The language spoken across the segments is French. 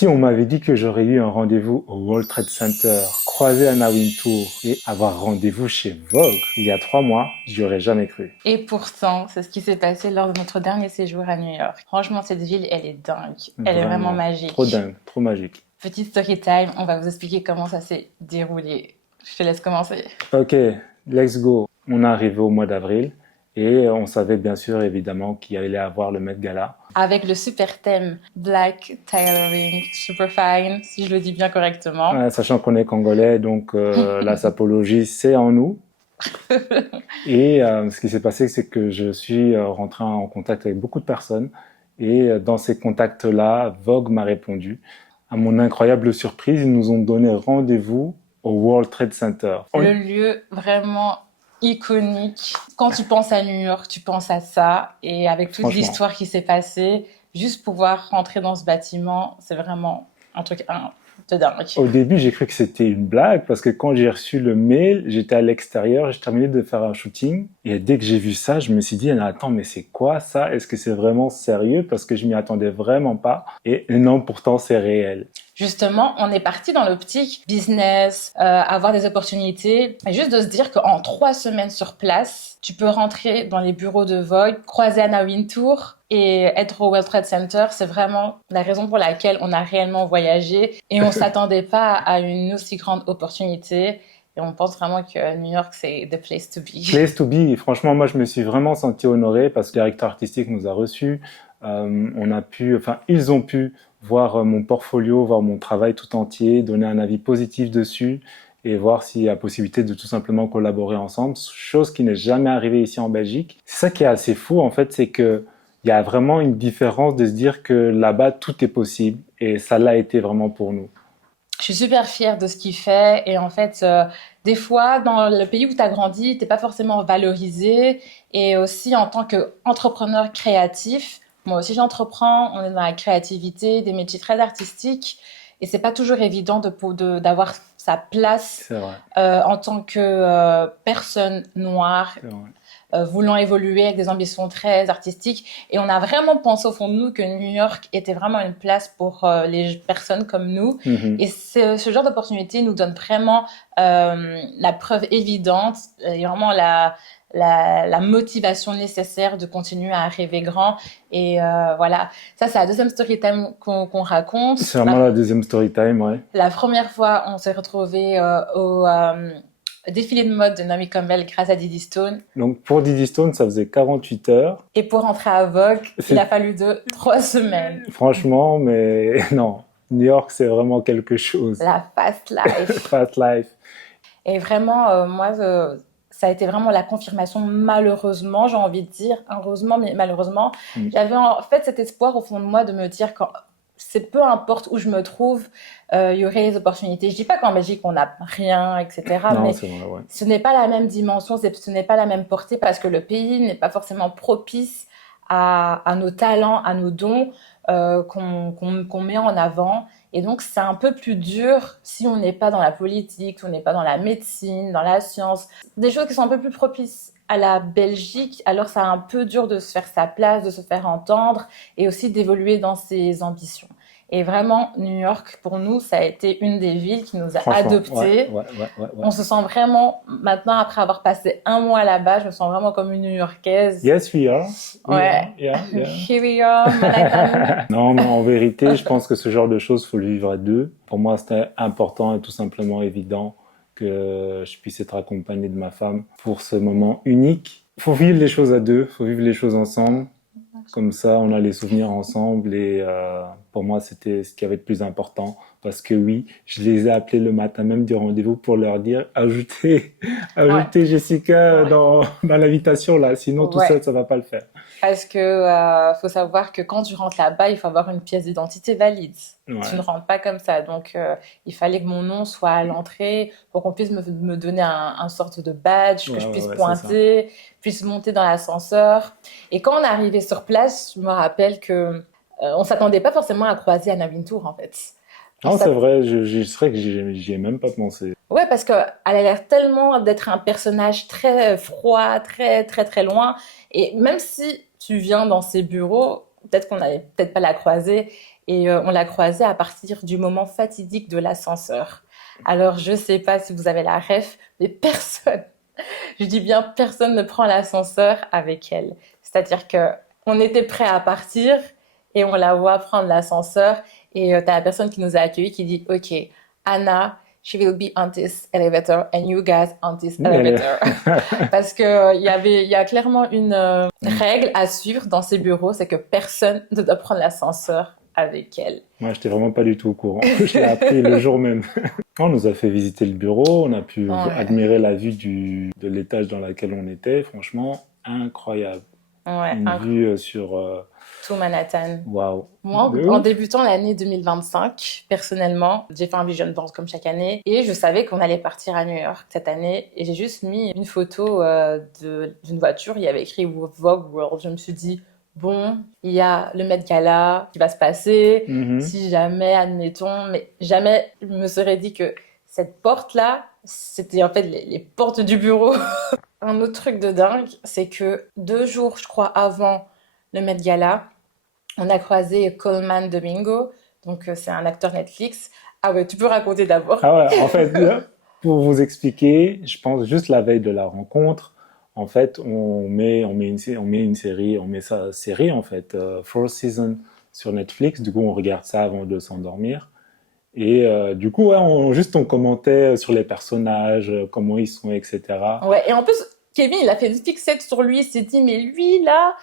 Si on m'avait dit que j'aurais eu un rendez-vous au World Trade Center, croiser Anna Wintour et avoir rendez-vous chez Vogue il y a 3 mois, j'y aurais jamais cru. Et pourtant, c'est ce qui s'est passé lors de notre dernier séjour à New York. Franchement, cette ville, elle est dingue. Elle est vraiment magique. Trop dingue, trop magique. Petite story time, on va vous expliquer comment ça s'est déroulé. Je te laisse commencer. Ok, let's go. On est arrivé au mois d'avril et on savait bien sûr évidemment qu'il allait avoir le Met Gala. Avec le super thème Black Tailoring Superfine, si je le dis bien correctement. Ouais, sachant qu'on est congolais, donc la sapologie, c'est en nous. Et ce qui s'est passé, c'est que je suis rentré en contact avec beaucoup de personnes. Et dans ces contacts-là, Vogue m'a répondu. À mon incroyable surprise, ils nous ont donné rendez-vous au World Trade Center. Le lieu vraiment iconique. Quand tu penses à New York, tu penses à ça. Et avec toute l'histoire qui s'est passée, juste pouvoir rentrer dans ce bâtiment, c'est vraiment un truc de dingue. Au début, j'ai cru que c'était une blague parce que quand j'ai reçu le mail, j'étais à l'extérieur, j'ai terminé de faire un shooting. Et dès que j'ai vu ça, je me suis dit, attends, mais c'est quoi ça? Est-ce que c'est vraiment sérieux? Parce que je m'y attendais vraiment pas. Et non, pourtant, c'est réel. Justement, on est parti dans l'optique business, avoir des opportunités, et juste de se dire qu'en 3 semaines sur place, tu peux rentrer dans les bureaux de Vogue, croiser Anna Wintour et être au World Trade Center. C'est vraiment la raison pour laquelle on a réellement voyagé et on s'attendait pas à une aussi grande opportunité. Et on pense vraiment que New York, c'est the place to be. Place to be. Et franchement, moi, je me suis vraiment senti honoré parce que le directeur artistique nous a reçus. Ils ont pu voir mon portfolio, voir mon travail tout entier, donner un avis positif dessus et voir s'il y a possibilité de tout simplement collaborer ensemble, chose qui n'est jamais arrivée ici en Belgique. C'est ça qui est assez fou, en fait, c'est que il y a vraiment une différence de se dire que là-bas, tout est possible et ça l'a été vraiment pour nous. Je suis super fière de ce qu'il fait et en fait, des fois, dans le pays où tu as grandi, t'es pas forcément valorisé et aussi en tant qu'entrepreneur créatif, moi aussi j'entreprends, on est dans la créativité, des métiers très artistiques et c'est pas toujours évident d'avoir sa place en tant que personne noire. Voulant évoluer avec des ambitions très artistiques. Et on a vraiment pensé au fond de nous que New York était vraiment une place pour les personnes comme nous. Et ce genre d'opportunité nous donne vraiment la preuve évidente et vraiment la motivation nécessaire de continuer à rêver grand. Et voilà, ça c'est la deuxième story time qu'on raconte. C'est vraiment la deuxième story time, ouais. La première fois, on s'est retrouvés au défilé de mode de Naomi Campbell grâce à Diddy Stone. Donc pour Diddy Stone, ça faisait 48 heures. Et pour rentrer à Vogue, il a fallu 3 semaines. Franchement, mais non, New York, c'est vraiment quelque chose. La fast life. Fast life. Et vraiment, moi, ça a été vraiment la confirmation, malheureusement, j'ai envie de dire, heureusement, mais malheureusement. J'avais en fait cet espoir au fond de moi de me dire que c'est peu importe où je me trouve, il y aurait les opportunités. Je dis pas qu'en Belgique on n'a rien, etc. Non, mais c'est vrai, ouais. Ce n'est pas la même dimension, ce n'est pas la même portée parce que le pays n'est pas forcément propice à nos talents, à nos dons qu'on met en avant. Et donc c'est un peu plus dur si on n'est pas dans la politique, si on n'est pas dans la médecine, dans la science, des choses qui sont un peu plus propices à la Belgique, alors c'est un peu dur de se faire sa place, de se faire entendre et aussi d'évoluer dans ses ambitions. Et vraiment, New York, pour nous, ça a été une des villes qui nous a adoptés. Ouais. On se sent vraiment, maintenant, après avoir passé 1 mois là-bas, je me sens vraiment comme une New-Yorkaise. Yes, we are. Yeah. Here we are, Manhattan. Non, mais en vérité, je pense que ce genre de choses, faut le vivre à deux. Pour moi, c'était important et tout simplement évident que je puisse être accompagné de ma femme pour ce moment unique. Faut vivre les choses à deux, faut vivre les choses ensemble. Comme ça, on a les souvenirs ensemble et pour moi, c'était ce qui avait de plus important. Parce que oui, je les ai appelés le matin même du rendez-vous pour leur dire ajoutez Jessica dans l'invitation là, sinon tout seul, ça va pas le faire. Parce que faut savoir que quand tu rentres là-bas, il faut avoir une pièce d'identité valide. Ouais. Tu ne rentres pas comme ça. Donc, il fallait que mon nom soit à l'entrée pour qu'on puisse me donner un sorte de badge, que je puisse pointer, puisse monter dans l'ascenseur. Et quand on est arrivé sur place, je me rappelle que on s'attendait pas forcément à croiser Anna Wintour, en fait. Non, c'est vrai, c'est vrai que j'y ai même pas pensé. Ouais, parce qu'elle a l'air tellement d'être un personnage très froid, très, très, très loin. Et même si tu viens dans ses bureaux, peut-être qu'on n'allait peut-être pas la croiser. Et on l'a croisé à partir du moment fatidique de l'ascenseur. Alors, je sais pas si vous avez la ref, mais personne, je dis bien personne ne prend l'ascenseur avec elle. C'est-à-dire que on était prêt à partir et on la voit prendre l'ascenseur et t'as la personne qui nous a accueillis qui dit OK, Anna, she will be on this elevator and you guys on this elevator. Parce que il y a clairement une règle à suivre dans ces bureaux, c'est que personne ne doit prendre l'ascenseur avec elle. Moi, j'étais vraiment pas du tout au courant. Je l'ai appris le jour même. On nous a fait visiter le bureau, on a pu admirer la vue de l'étage dans lequel on était. Franchement, incroyable. Ouais, Une vue sur... tout Manhattan. Waouh. Moi, en débutant l'année 2025, personnellement, j'ai fait un vision board comme chaque année et je savais qu'on allait partir à New York cette année et j'ai juste mis une photo d'une voiture, il y avait écrit Vogue World. Je me suis dit, bon, il y a le Met Gala qui va se passer, si jamais, admettons, mais jamais je me serais dit que cette porte-là, c'était en fait les portes du bureau. Un autre truc de dingue, c'est que 2 jours, je crois, avant le Met Gala, on a croisé Coleman Domingo, donc c'est un acteur Netflix. Ah ouais, tu peux raconter d'abord. Ah ouais, en fait, pour vous expliquer, je pense juste la veille de la rencontre, en fait, on met sa série, en fait, Four Seasons sur Netflix. Du coup, on regarde ça avant de s'endormir. Et du coup, ouais, on commentait sur les personnages, comment ils sont, etc. Ouais, et en plus, Kevin, il a fait une fixette sur lui. Il s'est dit, mais lui, là,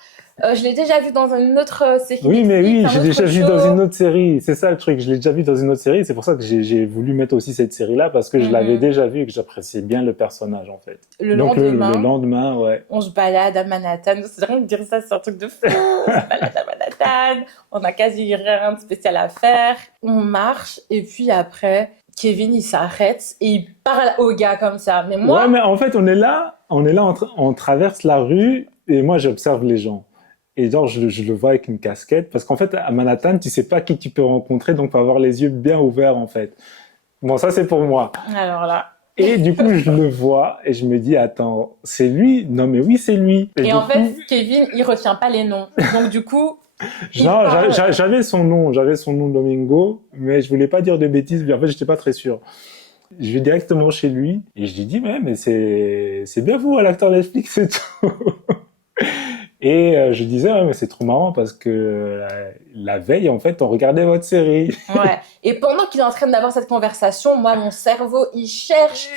je l'ai déjà vu dans une autre série. Oui, mais oui, j'ai déjà vu dans une autre série. C'est ça le truc, je l'ai déjà vu dans une autre série. C'est pour ça que j'ai voulu mettre aussi cette série-là, parce que je l'avais déjà vu et que j'appréciais bien le personnage, en fait. Donc le lendemain, ouais. On se balade à Manhattan. C'est rien de dire ça, c'est un truc de fou. On se balade à Manhattan. On a quasi rien de spécial à faire. On marche et puis après, Kevin, il s'arrête et il parle au gars comme ça. Mais moi... Ouais, mais en fait, on est là, on traverse la rue et moi, j'observe les gens. Et genre, je le vois avec une casquette. Parce qu'en fait, à Manhattan, tu sais pas qui tu peux rencontrer, donc faut avoir les yeux bien ouverts, en fait. Bon, ça, c'est pour moi. Alors là... Et du coup, je le vois et je me dis, attends, c'est lui? Non, mais oui, c'est lui. Et en fait, Kevin, il retient pas les noms. Donc du coup... j'avais son nom Domingo, mais je voulais pas dire de bêtises, mais en fait, j'étais pas très sûr. Je vais directement chez lui et je lui dis, mais c'est bien vous, à l'acteur Netflix et tout. Et je disais, ouais, mais c'est trop marrant parce que la veille, en fait, on regardait votre série. Ouais. Et pendant qu'il est en train d'avoir cette conversation, moi, mon cerveau, il cherche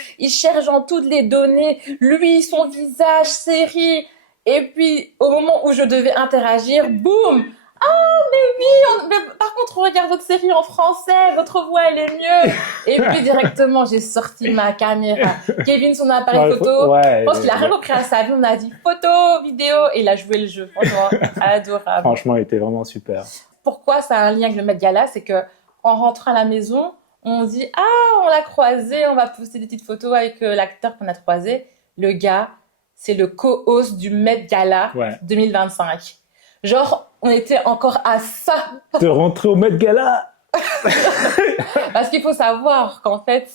dans toutes les données, lui, son visage, série. Et puis, au moment où je devais interagir, boum! Ah, mais oui, mais par contre, on regarde votre série en français, votre voix, elle est mieux. Et puis, directement, j'ai sorti ma caméra. Kevin, son appareil photo. Je pense qu'il a rien compris à sa vie. On a dit photo, vidéo, et il a joué le jeu. Franchement, adorable. Franchement, il était vraiment super. Pourquoi ça a un lien avec le Met Gala? C'est que, en rentrant à la maison, on dit, ah, on l'a croisé, on va poster des petites photos avec l'acteur qu'on a croisé. Le gars, c'est le co-host du Met Gala 2025. Genre, on était encore à ça. De rentrer au Met Gala. Parce qu'il faut savoir qu'en fait,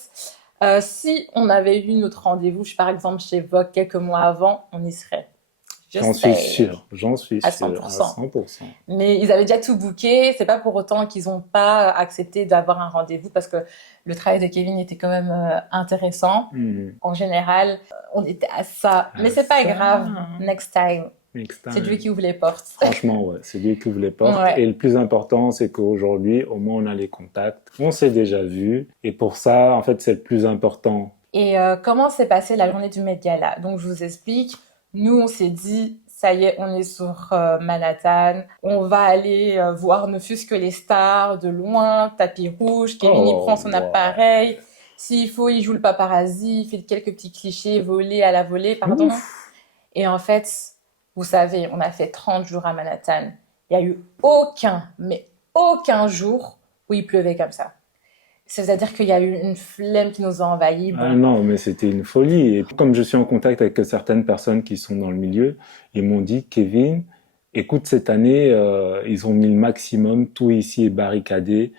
si on avait eu notre rendez-vous, par exemple, chez Vogue quelques mois avant, on y serait. J'en suis sûr. À 100%. Mais ils avaient déjà tout booké. C'est pas pour autant qu'ils ont pas accepté d'avoir un rendez-vous parce que le travail de Kevin était quand même intéressant. En général, on était à ça. Mais c'est pas grave. Next time. C'est lui qui ouvre les portes. Franchement, ouais, c'est lui qui ouvre les portes. Ouais. Et le plus important, c'est qu'aujourd'hui, au moins, on a les contacts. On s'est déjà vus. Et pour ça, en fait, c'est le plus important. Et comment s'est passée la journée du Met Gala? Donc, je vous explique. Nous, on s'est dit, ça y est, on est sur Manhattan. On va aller voir ne fût-ce que les stars de loin, tapis rouge. Kevin, il prend son appareil. S'il faut, il joue le paparazzi. Il fait quelques petits clichés volés à la volée, pardon. Ouf. Et en fait... Vous savez, on a fait 30 jours à Manhattan. Il n'y a eu aucun jour où il pleuvait comme ça. C'est-à-dire qu'il y a eu une flemme qui nous a envahis. Bon. Ah non, mais c'était une folie. Et comme je suis en contact avec certaines personnes qui sont dans le milieu, ils m'ont dit, Kevin, écoute, cette année, ils ont mis le maximum, tout ici est barricadé.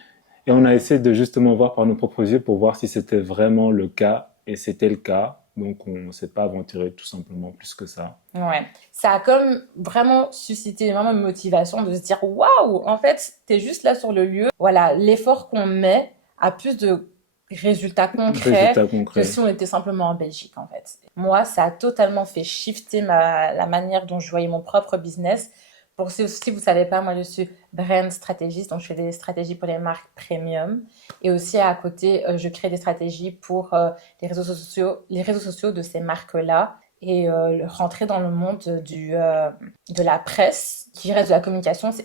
Et on a essayé de justement voir par nos propres yeux pour voir si c'était vraiment le cas. Et c'était le cas. Donc, on ne s'est pas aventuré tout simplement plus que ça. Ouais. Ça a comme vraiment suscité vraiment une motivation de se dire waouh, en fait, t'es juste là sur le lieu. Voilà, l'effort qu'on met a plus de résultats concrets Résultat que concret. si on était simplement en Belgique, en fait. Moi, ça a totalement fait shifter la manière dont je voyais mon propre business. Pour ceux, si vous savez pas, moi, je suis brand stratégiste, donc je fais des stratégies pour les marques premium. Et aussi, à côté, je crée des stratégies pour les réseaux sociaux de ces marques-là et rentrer dans le monde de la presse, qui reste de la communication, c'est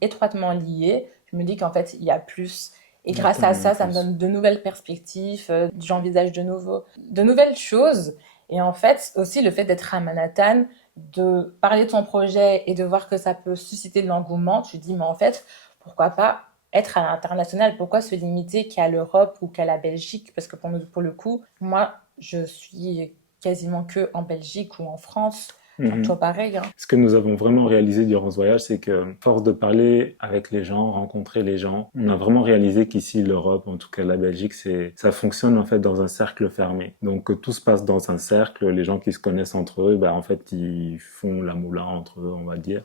étroitement lié. Je me dis qu'en fait, il y a plus. Et Il y a grâce à tellement ça, ça me plus. donne de nouvelles perspectives, j'envisage de nouvelles choses. Et en fait, aussi le fait d'être à Manhattan, de parler de ton projet et de voir que ça peut susciter de l'engouement, tu te dis, mais en fait, pourquoi pas être à l'international? Pourquoi se limiter qu'à l'Europe ou qu'à la Belgique? Parce que pour le coup, moi, je suis quasiment que en Belgique ou en France. Enfin, Mhm. toi, pareil, hein. Ce que nous avons vraiment réalisé durant ce voyage, c'est que, force de parler avec les gens, rencontrer les gens, on a vraiment réalisé qu'ici, l'Europe, en tout cas la Belgique, ça fonctionne en fait dans un cercle fermé. Donc, tout se passe dans un cercle. Les gens qui se connaissent entre eux, en fait, ils font la moula entre eux, on va dire.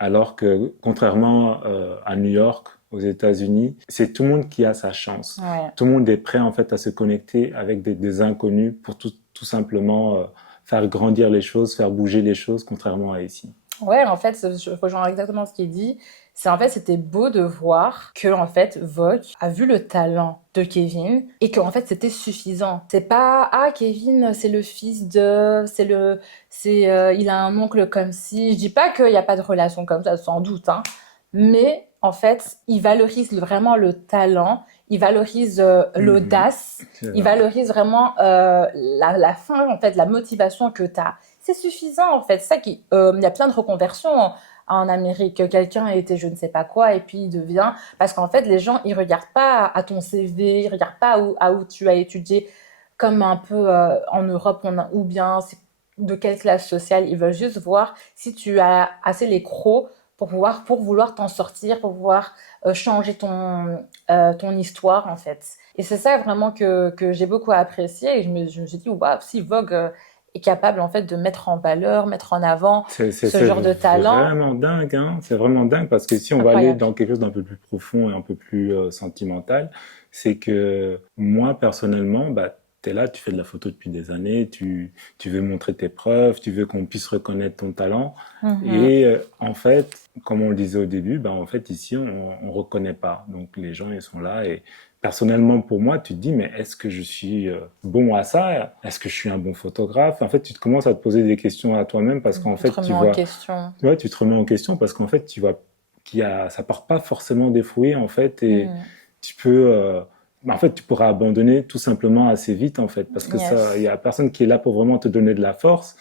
Alors que, contrairement à New York, aux États-Unis, c'est tout le monde qui a sa chance. Ouais. Tout le monde est prêt en fait à se connecter avec des inconnus pour tout simplement faire grandir les choses, faire bouger les choses, contrairement à ici. Ouais, en fait, je rejoins exactement ce qu'il dit. En fait, c'était beau de voir que, en fait, Vogue a vu le talent de Kevin et qu'en fait, c'était suffisant. C'est pas, ah, Kevin, c'est le fils de, il a un oncle comme si. Je dis pas qu'il n'y a pas de relation comme ça, sans doute, hein. Mais, en fait, il valorise vraiment le talent, il valorise Mhm. l'audace, C'est il vrai. valorise vraiment la fin, en fait, la motivation que t'as. C'est suffisant en fait. Il y a plein de reconversions en Amérique. Quelqu'un a été je ne sais pas quoi et puis il devient parce qu'en fait les gens ils regardent pas à ton CV, ils regardent pas à où tu as étudié comme un peu en Europe ou bien de quelle classe sociale. Ils veulent juste voir si tu as assez les crocs pour vouloir t'en sortir, pour pouvoir changer ton histoire en fait. Et c'est ça vraiment que j'ai beaucoup apprécié et je me suis dit waouh si Vogue est capable en fait de mettre en valeur, mettre en avant ce C'est genre de talent. vraiment dingue, hein. C'est vraiment dingue parce que si on va aller Incroyable. dans quelque chose d'un peu plus profond et un peu plus sentimental, c'est que moi, personnellement, t'es là, tu fais de la photo depuis des années, tu veux montrer tes preuves, tu veux qu'on puisse reconnaître ton talent. Mhm. Et en fait, comme on le disait au début, en fait, ici, on reconnaît pas. Donc, les gens, ils sont là et personnellement, pour moi, tu te dis, mais est-ce que je suis bon à ça? Est-ce que je suis un bon photographe? En fait, tu te commences à te poser des questions à toi-même parce qu'en Tu te fait, remets tu en vois, question. ouais, tu te remets en question parce qu'en fait, tu vois ça part pas forcément des fruits, en fait, et Mhm. tu peux, en fait, tu pourras abandonner tout simplement assez vite, en fait, parce que ça, il y Yes. a personne qui est là pour vraiment te donner de la force.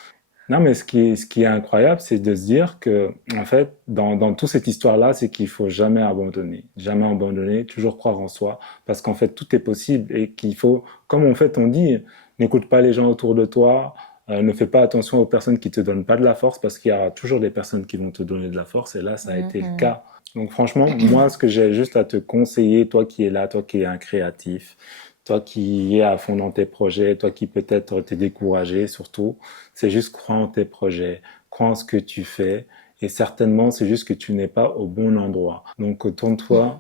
Non, mais ce qui est incroyable, c'est de se dire que, en fait, dans toute cette histoire-là, c'est qu'il faut jamais abandonner, toujours croire en soi, parce qu'en fait, tout est possible et qu'il faut, comme en fait on dit, n'écoute pas les gens autour de toi, ne fais pas attention aux personnes qui te donnent pas de la force, parce qu'il y a toujours des personnes qui vont te donner de la force, et là, ça a été le Mhm. cas. Donc franchement, moi, ce que j'ai juste à te conseiller, toi qui es là, toi qui es un créatif, toi qui es à fond dans tes projets, toi qui peut-être t'es découragé surtout, c'est juste croire en tes projets, croire en ce que tu fais, et certainement c'est juste que tu n'es pas au bon endroit. Donc tourne-toi,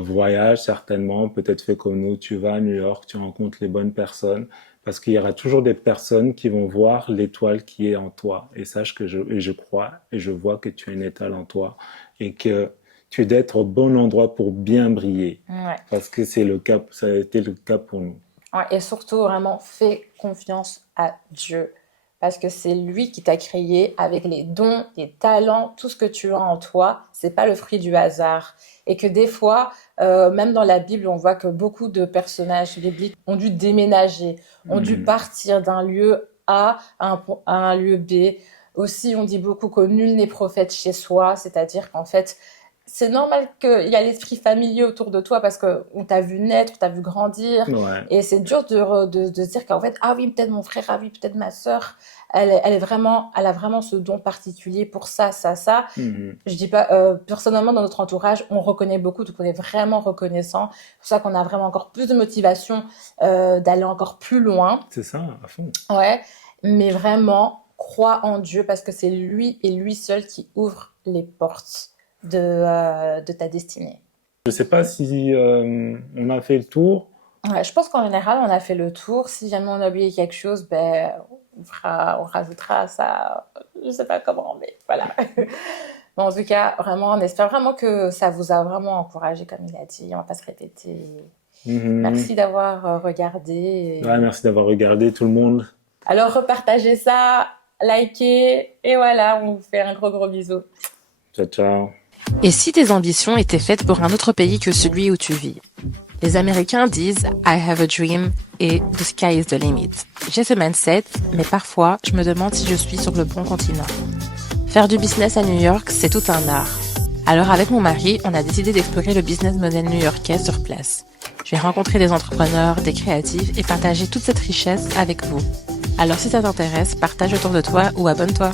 voyage certainement, peut-être fais comme nous, tu vas à New York, tu rencontres les bonnes personnes, parce qu'il y aura toujours des personnes qui vont voir l'étoile qui est en toi. Et sache que je crois et je vois que tu as une étoile en toi et que tu es d'être au bon endroit pour bien briller. Ouais. Parce que c'est le cas, ça a été le cas pour nous. Ouais, et surtout, vraiment, fais confiance à Dieu. Parce que c'est lui qui t'a créé avec les dons, les talents, tout ce que tu as en toi. C'est pas le fruit du hasard. Et que des fois, même dans la Bible, on voit que beaucoup de personnages bibliques ont dû déménager, ont dû Mm. partir d'un lieu A à un lieu B. Aussi, on dit beaucoup que nul n'est prophète chez soi, c'est-à-dire qu'en fait, c'est normal qu'il y a l'esprit familier autour de toi parce qu'on t'a vu naître, on t'a vu grandir. Ouais. Et c'est dur de se dire qu'en fait, ah oui, peut-être mon frère, ah oui, peut-être ma sœur, elle a vraiment ce don particulier pour ça. Mhm. Je dis pas, personnellement, dans notre entourage, on reconnaît beaucoup, donc on est vraiment reconnaissant. C'est pour ça qu'on a vraiment encore plus de motivation d'aller encore plus loin. C'est ça, à fond. Ouais, mais vraiment, crois en Dieu parce que c'est lui et lui seul qui ouvre les portes de ta destinée. Je sais pas si on a fait le tour. Ouais, je pense qu'en général, on a fait le tour. Si jamais on a oublié quelque chose, ben, on rajoutera ça. Je sais pas comment, mais voilà. Bon, en tout cas, vraiment, on espère vraiment que ça vous a vraiment encouragé, comme il a dit. On va pas se répéter. Merci d'avoir regardé. Ouais, merci d'avoir regardé tout le monde. Alors, repartagez ça, likez, et voilà, on vous fait un gros bisou. Ciao, ciao. Et si tes ambitions étaient faites pour un autre pays que celui où tu vis? Les Américains disent « I have a dream » et « the sky is the limit ». J'ai ce mindset, mais parfois, je me demande si je suis sur le bon continent. Faire du business à New York, c'est tout un art. Alors avec mon mari, on a décidé d'explorer le business model new-yorkais sur place. Je vais rencontrer des entrepreneurs, des créatifs et partager toute cette richesse avec vous. Alors si ça t'intéresse, partage autour de toi ou abonne-toi.